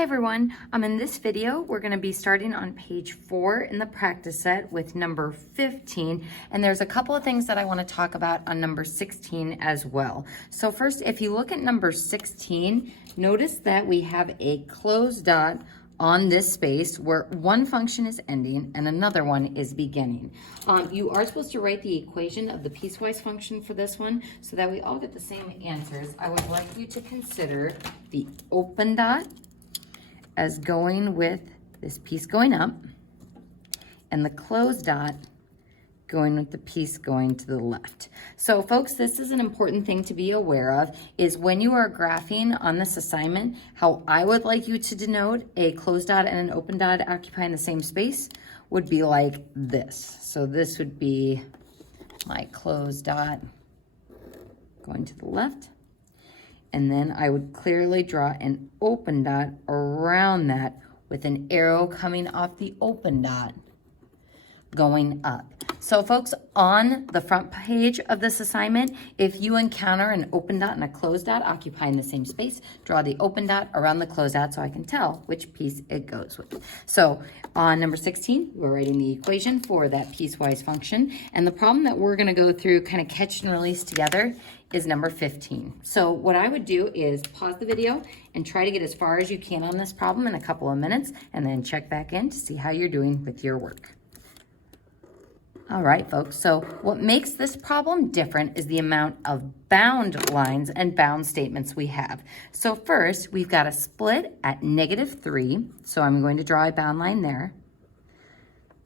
Hi everyone, in this video we're going to be starting on page 4 in the practice set with number 15, and there's a couple of things that I want to talk about on number 16 as well. So first, if you look at number 16, notice that we have a closed dot on this space where one function is ending and another one is beginning. You are supposed to write the equation of the piecewise function for this one so that we all get the same answers. I would like you to consider the open dot as going with this piece going up and the closed dot going with the piece going to the left. So folks, this is an important thing to be aware of, is when you are graphing on this assignment, how I would like you to denote a closed dot and an open dot occupying the same space would be like this. So this would be my closed dot going to the left. And then I would clearly draw an open dot around that with an arrow coming off the open dot going up. So folks, on the front page of this assignment, if you encounter an open dot and a closed dot occupying the same space, draw the open dot around the closed dot so I can tell which piece it goes with. So on number 16, we're writing the equation for that piecewise function. And the problem that we're gonna go through, kind of catch and release together, is number 15. So what I would do is pause the video and try to get as far as you can on this problem in a couple of minutes, and then check back in to see how you're doing with your work. All right, folks, so what makes this problem different is the amount of bound lines and bound statements we have. So first, we've got a split at -3, so I'm going to draw a bound line there.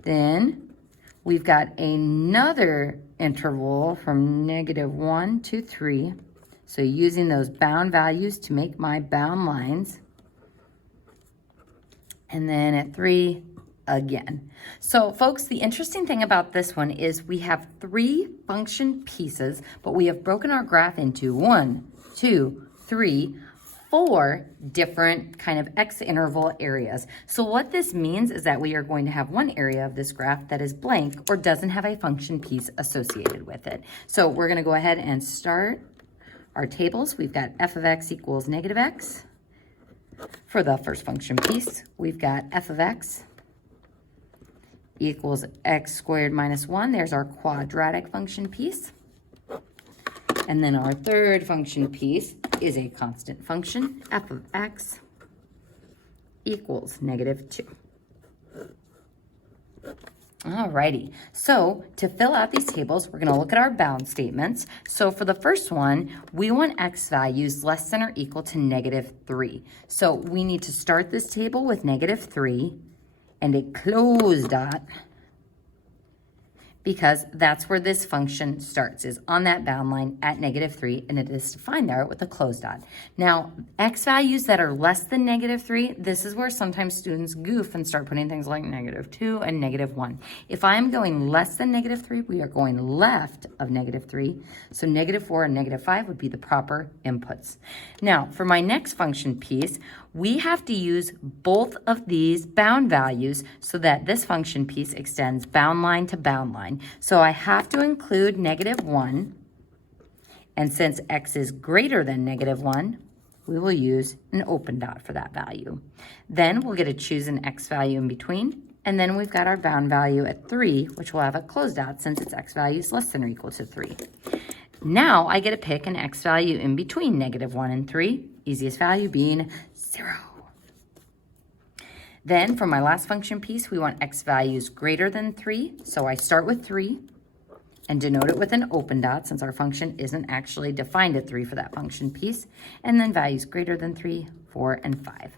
Then we've got another interval from -1 to 3, so using those bound values to make my bound lines. And then at 3, again. So folks, the interesting thing about this one is we have 3 function pieces, but we have broken our graph into 1, 2, 3, 4 different kind of X interval areas. So what this means is that we are going to have one area of this graph that is blank or doesn't have a function piece associated with it. So we're going to go ahead and start our tables. We've got f of x equals -x. For the first function piece, we've got f of x equals x squared minus 1. There's our quadratic function piece. And then our third function piece is a constant function, f of x equals -2. Alrighty, so to fill out these tables, we're gonna look at our bound statements. So for the first one, we want x values less than or equal to -3. So we need to start this table with -3 and a closed dot, because that's where this function starts, is on that bound line at -3, and it is defined there with a closed dot. Now, x values that are less than -3, this is where sometimes students goof and start putting things like -2 and -1. If I am going less than -3, we are going left of -3, so -4 and -5 would be the proper inputs. Now, for my next function piece, we have to use both of these bound values so that this function piece extends bound line to bound line. So I have to include -1, and since x is greater than -1, we will use an open dot for that value. Then we'll get to choose an x value in between, and then we've got our bound value at 3, which will have a closed dot since its x value is less than or equal to 3. Now I get to pick an x value in between -1 and 3, easiest value being 0. Then for my last function piece, we want x values greater than 3. So I start with 3 and denote it with an open dot since our function isn't actually defined at 3 for that function piece. And then values greater than 3, 4, and 5.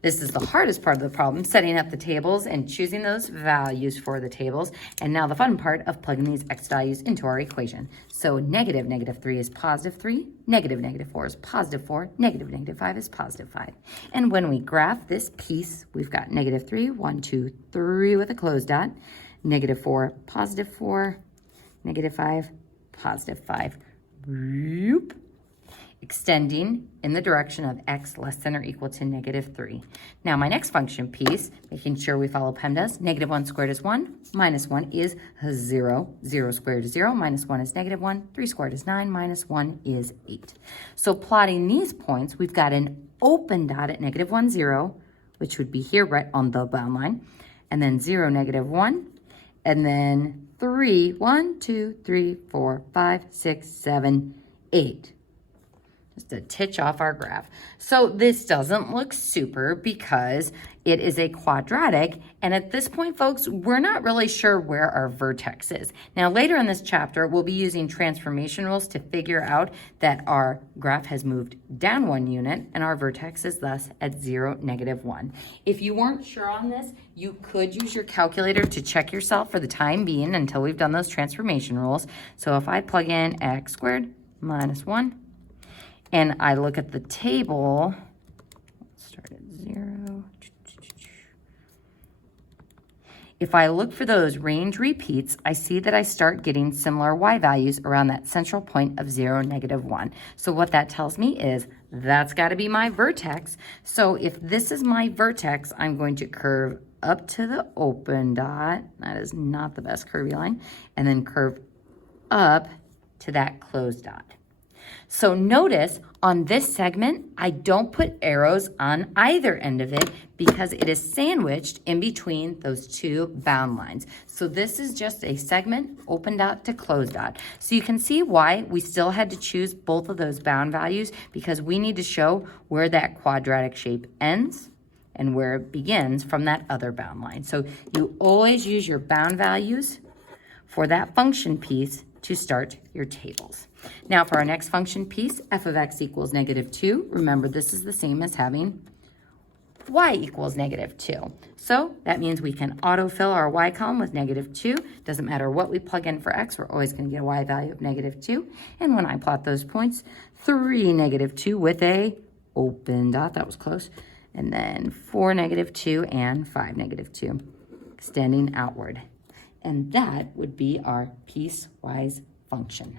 This is the hardest part of the problem, setting up the tables and choosing those values for the tables. And now the fun part of plugging these x values into our equation. So -3 is +3, -4 is +4, -5 is +5. And when we graph this piece, we've got -3, 1, 2, 3 with a closed dot, -4, +4, -5, +5. Whoop. extending in the direction of x less than or equal to -3. Now my next function piece, making sure we follow PEMDAS, -1 squared is 1, minus 1 is 0, 0 squared is 0, minus 1 is -1, 3 squared is 9, minus 1 is 8. So plotting these points, we've got an open dot at -1, 0, which would be here right on the bound line, and then 0, -1, and then 3, 1, 2, 3, 4, 5, 6, 7, 8. Just a titch off our graph. So this doesn't look super because it is a quadratic. And at this point, folks, we're not really sure where our vertex is. Now, later in this chapter, we'll be using transformation rules to figure out that our graph has moved down 1 unit and our vertex is thus at 0, -1. If you weren't sure on this, you could use your calculator to check yourself for the time being until we've done those transformation rules. So if I plug in x squared minus 1, and I look at the table, let's start at 0. If I look for those range repeats, I see that I start getting similar y values around that central point of 0, -1. So what that tells me is that's got to be my vertex. So if this is my vertex, I'm going to curve up to the open dot. That is not the best curvy line. And then curve up to that closed dot. So notice on this segment, I don't put arrows on either end of it because it is sandwiched in between those two bound lines. So this is just a segment, open dot to closed dot. So you can see why we still had to choose both of those bound values because we need to show where that quadratic shape ends and where it begins from that other bound line. So you always use your bound values for that function piece to start your tables. Now for our next function piece, f of x equals -2. Remember, this is the same as having y equals -2. So that means we can autofill our y column with -2. Doesn't matter what we plug in for x, we're always going to get a y value of -2. And when I plot those points, 3, -2 with a open dot, that was close, and then 4, -2, and 5, -2, extending outward. And that would be our piecewise function.